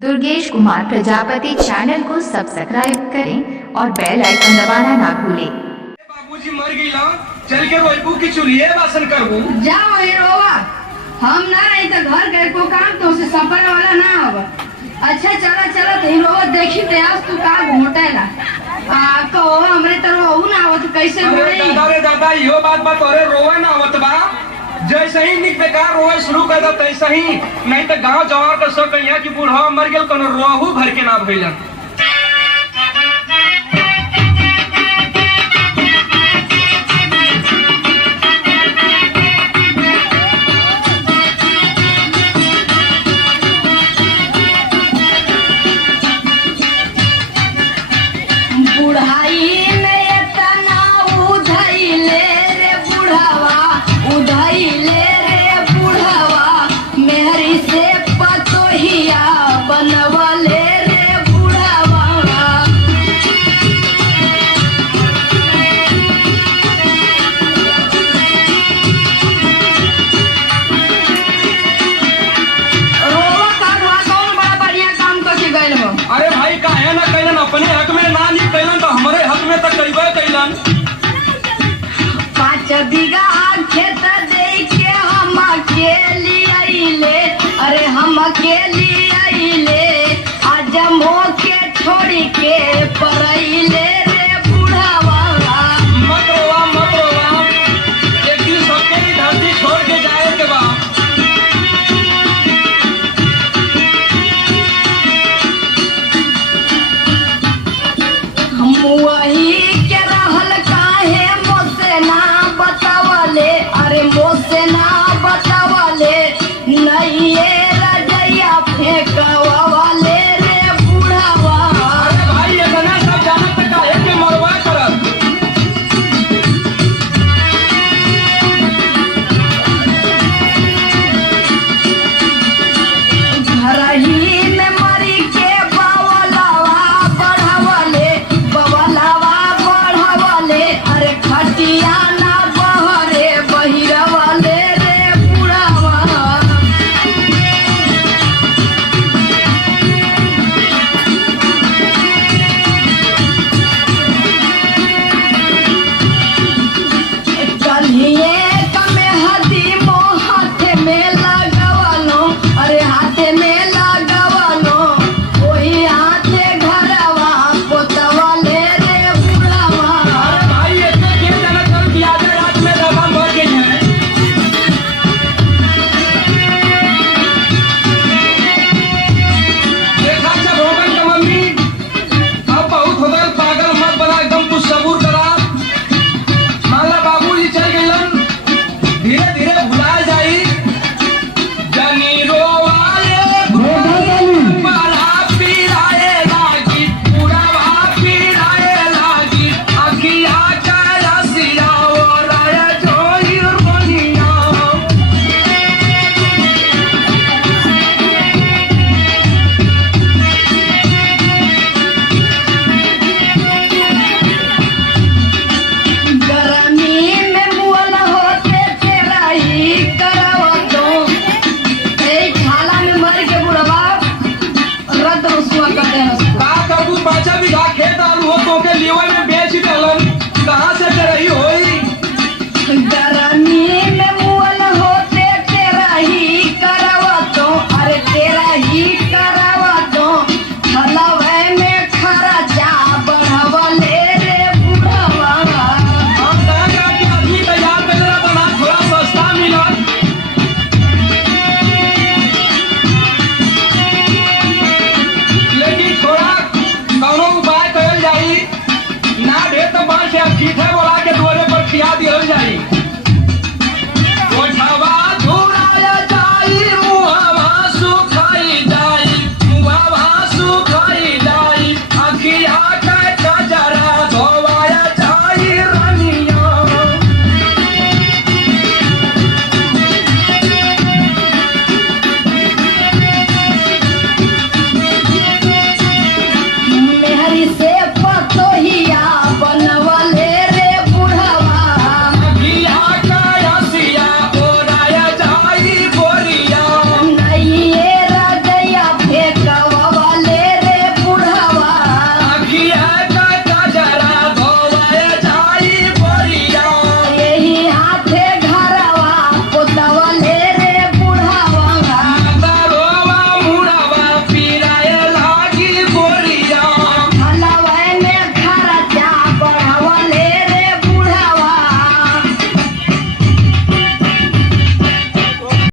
Durgesh Kumar Prajapati channel को subscribe करें और बेल आइकन दबाना ना भूलें। बाबूजी मर गई ला, चल के रोइबू की चूल्हे बासन करबू। जाओ ये रोवा, हम ना रही तो घर गए को काम तो से सफर वाला ना होगा। अच्छा चला चला तो रोवा देखी ते आज तू का घोटेला कहो हमरे तो रोऊ ना आवत कैसे होई। दादा रे दादा यो बात अरे रोवे ना आवत बा, जैसे ही निक बेकार रोए शुरू कर दो तैसे ही, नहीं तो गांव जवार का सब कहिया कि बूढ़ा मर गेल कोनो रोहू भर के ना भइलन। बुढ़ाई में इतना उधइले रे बुढ़ावा, उधइले रे बुढ़ावा, मेहरी से पतोहिया बनवले रे बुढ़ावा। रोवा काटवा कौन बड़ा बढ़िया काम करके गइल हो। अरे भाई काहे ना कैलन, अपने हक में ना नहीं कैलन तो हमारे हक में तो करीबे कैलन। 5 बीघा खेत दे के हम अकेली आइले, अरे हम अकेली आइले, आज मोके छोड़ी के परइले रे बुढ़ावा। मत रोवा, एक दिन सबके ही धरती छोड़ के जाए के बा। हम वही के रहल काहे मोसे ना बतावले, अरे मोसे ना बतावले, नहीं ये रजैया फेंकवाले रे बुढ़ावा। अरे भाई ये बना सब जानत त काहे के मरवा करत। घरही में मरी के बवलावा बढ़वले, बवलावा बढ़वले, अरे खटिया ना बहरे बहिरवले रे बुढ़ावा। कन्हिए कमे हदी मोह हाथे में लगवलो, अरे हाथे में लगवलो, ओही हाथे घरवा पोतवले रे बुढ़ावा। अरे भाई इतने के जानत कर कि आधे रात में दवा मर गई है। देखा जब हो गई तो मम्मी अब बहुत हो गए, पागल मत बना, एकदम कुछ सबूर करा। मान ला बाबूजी चल गइलन, धीरे धीरे भुला जाई। जनी रोवाले बड़ा पीराए लागी, पूरा पीराए लागी, अखिया काला सिया और आया जोई बनिया। गरमी में मुअल होते तेरा ही करवतो, ए खाला में मर के बुढ़वा रद रुसवा कर दे। का करबू, 5 बीघा खेत आलू हो तो के लीवर में बेच देलन।